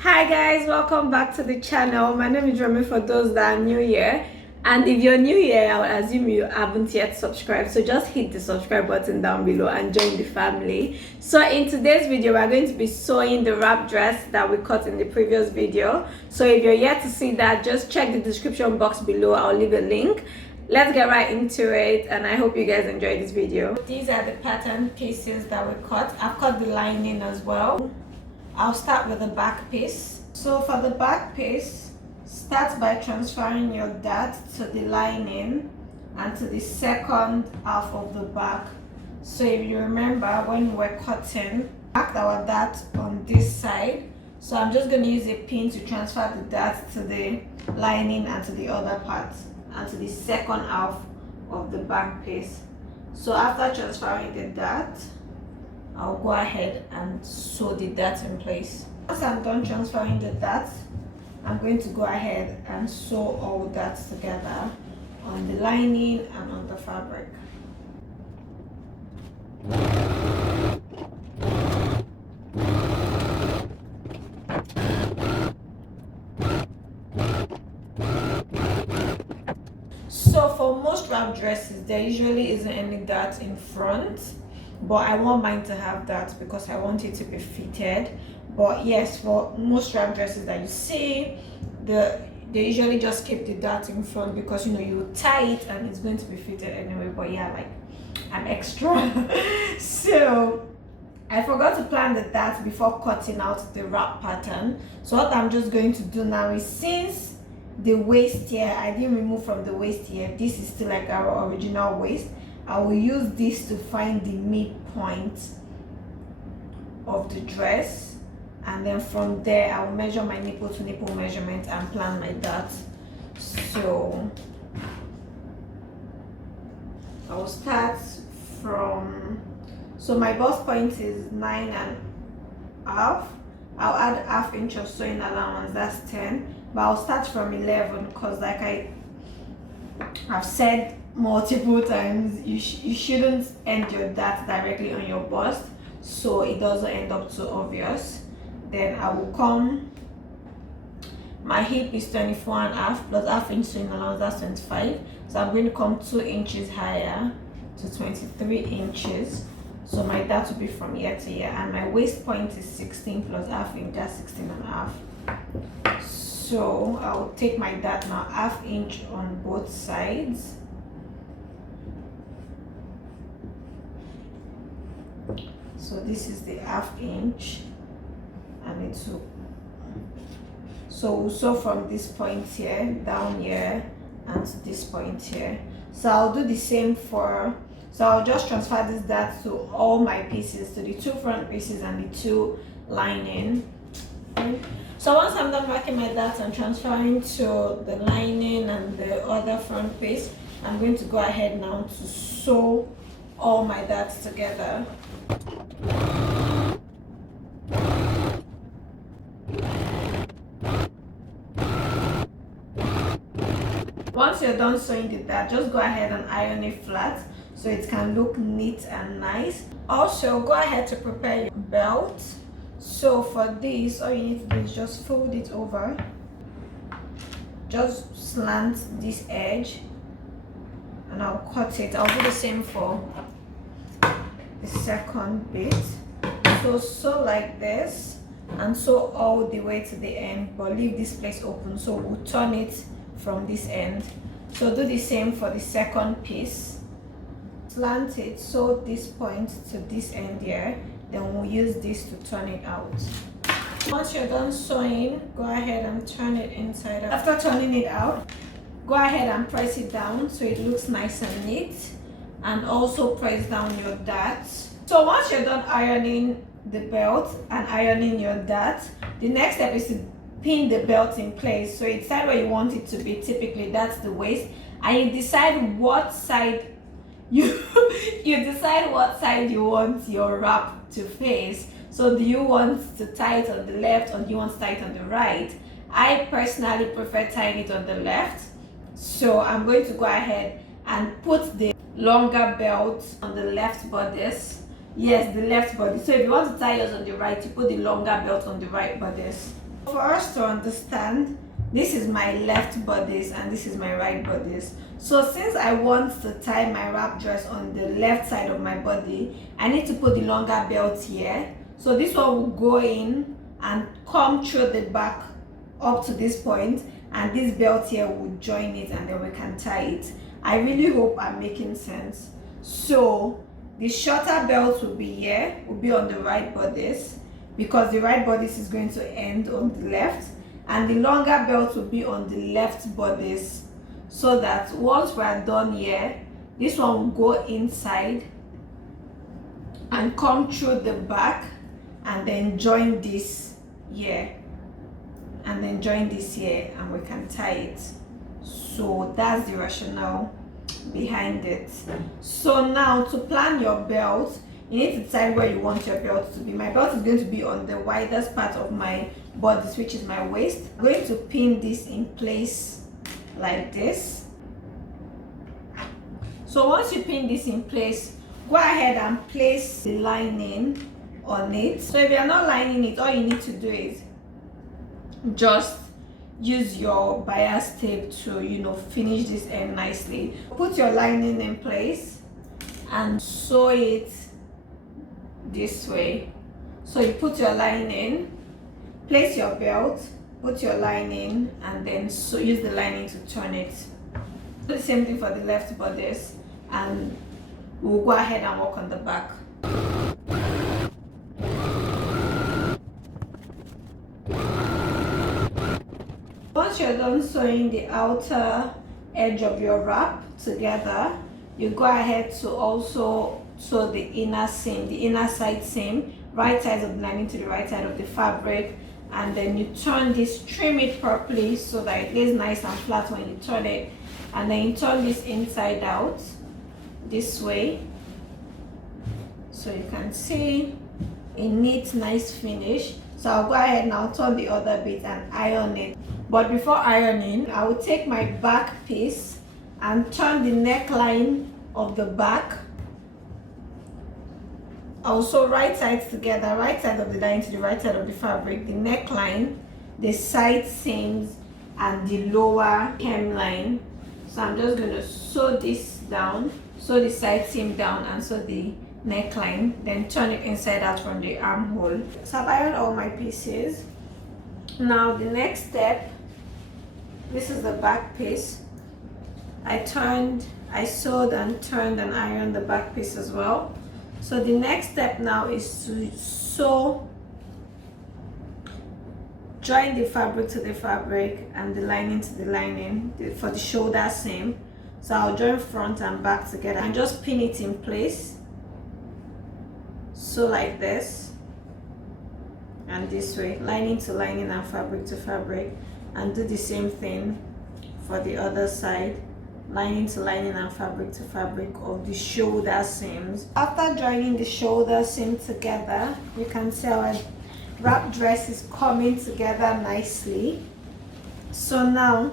Hi guys, welcome back to the channel. My name is Remy for those that are new here. And if you're new here, I would assume you haven't yet subscribed. So just hit the subscribe button down below and join the family. So in today's video, we're going to be sewing the wrap dress that we cut in the previous video. So if you're yet to see that, just check the description box below. I'll leave a link. Let's get right into it, and I hope you guys enjoyed this video. These are the pattern pieces that we cut. I've cut the lining as well. I'll start with the back piece. So for the back piece, start by transferring your dart to the lining and to the second half of the back. So if you remember when we were cutting, marked our dart on this side. So I'm just going to use a pin to transfer the dart to the lining and to the other part and to the second half of the back piece. So after transferring the dart, I'll go ahead and sew the dart in place. Once I'm done transferring the dart, I'm going to go ahead and sew all that together on the lining and on the fabric. So for most wrap dresses, there usually isn't any dart in front, but I want mine to have that because I want it to be fitted. But yes, for most wrap dresses that you see, they usually just keep the dart in front because you tie it and it's going to be fitted anyway. But yeah, like I'm extra. So I forgot to plan the dart before cutting out the wrap pattern. So what I'm just going to do now is, since the waist here I didn't remove from the waist here, this is still like our original waist, I will use this to find the midpoint of the dress, and then from there I will measure my nipple to nipple measurement and plan my dart. So I will start from, so my bust point is 9.5. I'll add ½ inch of sewing allowance, that's 10, but I'll start from 11 because like I've said multiple times, you shouldn't end your dart directly on your bust so it doesn't end up too obvious. Then I will come, my hip is 24.5 plus ½ inch sewing allowance, that's 25, so I'm going to come 2 inches higher to 23 inches. So my dart will be from here to here, and my waist point is 16 plus ½ inch, that's 16.5. So I'll take my dart now, ½ inch on both sides. So this is the ½ inch, and it will, so we'll sew from this point here down here and to this point here. So I'll do the same so I'll just transfer this dart to all my pieces, to the 2 front pieces and the 2 lining. So once I'm done marking my dart and transferring to the lining and the other front piece, I'm going to go ahead now to sew all my darts together. Once you're done sewing the dart, just go ahead and iron it flat so it can look neat and nice. Also, go ahead to prepare your belt. So for this, all you need to do is just fold it over, just slant this edge, and I'll cut it. I'll do the same for the second bit. So sew like this and sew all the way to the end, but leave this place open, so we'll turn it from this end. So do the same for the second piece, slant it, sew this point to this end here, then we'll use this to turn it out. Once you're done sewing, go ahead and turn it inside out. After turning it out, go ahead and press it down so it looks nice and neat, and also press down your darts. So once you're done ironing the belt and ironing your dart, the next step is to pin the belt in place. So you decide where you want it to be. Typically that's the waist, and you decide what side you decide what side you want your wrap to face. So do you want to tie it on the left, or do you want to tie it on the right? I personally prefer tying it on the left, so I'm going to go ahead and put the longer belt on the left bodice. Yes, the left body. So if you want to tie yours on the right, you put the longer belt on the right bodice. For us to understand, this is my left bodice and this is my right bodice. So since I want to tie my wrap dress on the left side of my body, I need to put the longer belt here. So this one will go in and come through the back up to this point, and this belt here will join it, and then we can tie it. I really hope I'm making sense. So the shorter belt will be here, will be on the right bodice, because the right bodice is going to end on the left, and the longer belt will be on the left bodice, so that once we are done here, this one will go inside and come through the back and then join this here, and then join this here, and we can tie it. So that's the rationale behind it. So now to plan your belt, you need to decide where you want your belt to be. My belt is going to be on the widest part of my bodice, which is my waist. I'm going to pin this in place like this. So once you pin this in place, go ahead and place the lining on it. So if you're not lining it, all you need to do is just use your bias tape to finish this end nicely. Put your lining in place and sew it this way. So you put your lining, place your belt, put your lining, and then use the lining to turn it. Do the same thing for the left bodice, and we'll go ahead and work on the back. Once you're done sewing the outer edge of your wrap together, you go ahead to also sew the inner seam, the inner side seam, right side of the lining to the right side of the fabric, and then you turn this, trim it properly so that it lays nice and flat when you turn it, and then you turn this inside out this way, so you can see a neat, nice finish. So I'll go ahead now, turn the other bit and iron it. But before ironing, I will take my back piece and turn the neckline of the back. Also right sides together, right side of the line to the right side of the fabric, the neckline, the side seams, and the lower hemline. So I'm just going to sew this down, sew the side seam down, and sew the neckline, then turn it inside out from the armhole. So I've ironed all my pieces. Now the next step, this is the back piece. I sewed and turned and ironed the back piece as well. So the next step now is to join the fabric to the fabric and the lining to the lining for the shoulder seam. So I'll join front and back together and just pin it in place. So like this and this way, lining to lining and fabric to fabric, and do the same thing for the other side, lining to lining and fabric to fabric of the shoulder seams. After joining the shoulder seam together, you can see our wrap dress is coming together nicely. So now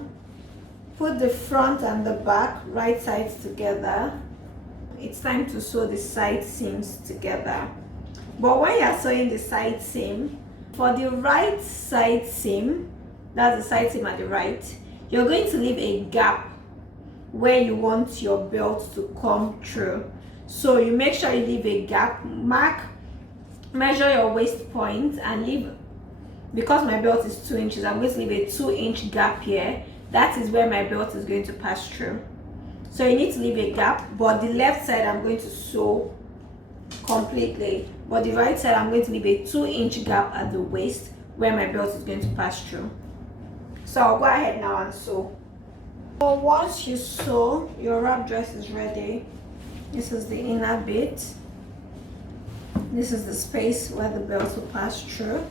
put the front and the back right sides together. It's time to sew the side seams together. But when you're sewing the side seam, for the right side seam, that's the side seam at the right, you're going to leave a gap where you want your belt to come through. So you make sure you leave a gap, measure your waist point, and leave, because my belt is 2 inches, I'm going to leave a 2-inch gap here. That is where my belt is going to pass through. So you need to leave a gap, but the left side I'm going to sew completely, but the right side I'm going to leave a 2-inch gap at the waist where my belt is going to pass through. So I'll go ahead now and sew. So once you sew, your wrap dress is ready. This is the inner bit. This is the space where the belt will pass through.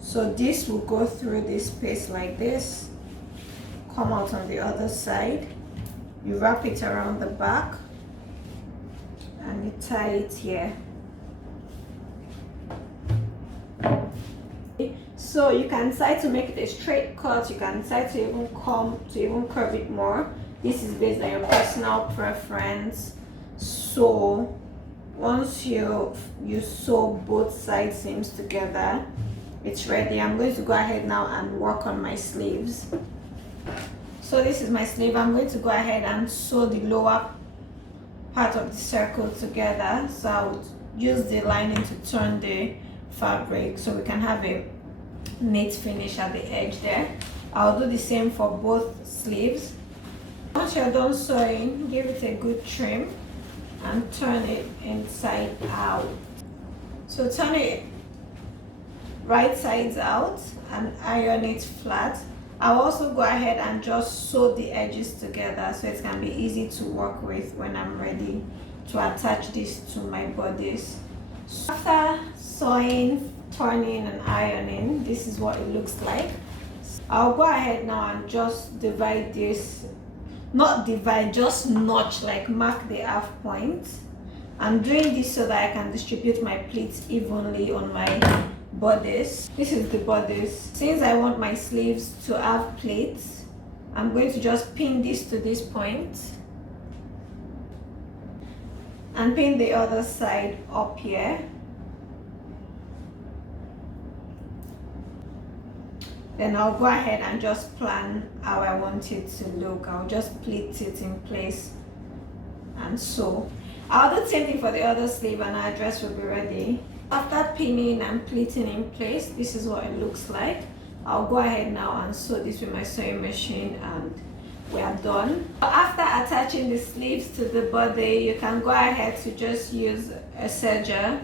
So this will go through this space like this, come out on the other side. You wrap it around the back and you tie it here. So you can decide to make it a straight cut, you can decide to even curve it more. This is based on your personal preference. So once you sew both side seams together, it's ready. I'm going to go ahead now and work on my sleeves. So this is my sleeve. I'm going to go ahead and sew the lower part of the circle together. So I would use the lining to turn the fabric so we can have a neat finish at the edge there. I'll do the same for both sleeves. Once you're done sewing, give it a good trim and turn it inside out. So turn it right sides out and iron it flat. I'll also go ahead and just sew the edges together so it can be easy to work with when I'm ready to attach this to my bodice. So after sewing, turning and ironing, this is what it looks like. I'll go ahead now and just divide this, not divide, just notch, like mark the half point. I'm doing this so that I can distribute my pleats evenly on my bodice. This is the bodice. Since I want my sleeves to have pleats, I'm going to just pin this to this point and pin the other side up here. Then I'll go ahead and just plan how I want it to look. I'll just pleat it in place and sew. I'll do the same thing for the other sleeve and our dress will be ready. After pinning and pleating in place, this is what it looks like. I'll go ahead now and sew this with my sewing machine and we are done. After attaching the sleeves to the body, you can go ahead to just use a serger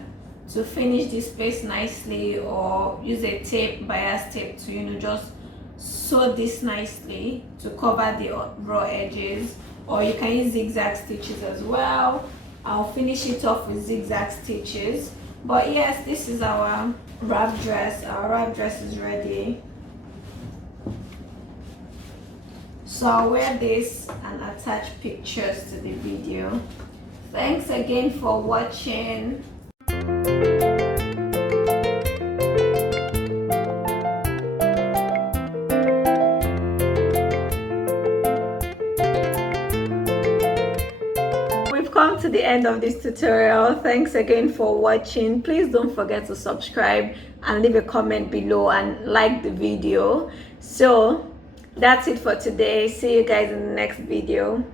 to finish this place nicely, or use a tape, bias tape, to just sew this nicely to cover the raw edges, or you can use zigzag stitches as well. I'll finish it off with zigzag stitches. But yes, this is our wrap dress. Our wrap dress is ready. So I'll wear this and attach pictures to the video. Thanks again for watching. Come to the end of this tutorial. Thanks again for watching. Please don't forget to subscribe and leave a comment below and like the video. So that's it for today. See you guys in the next video.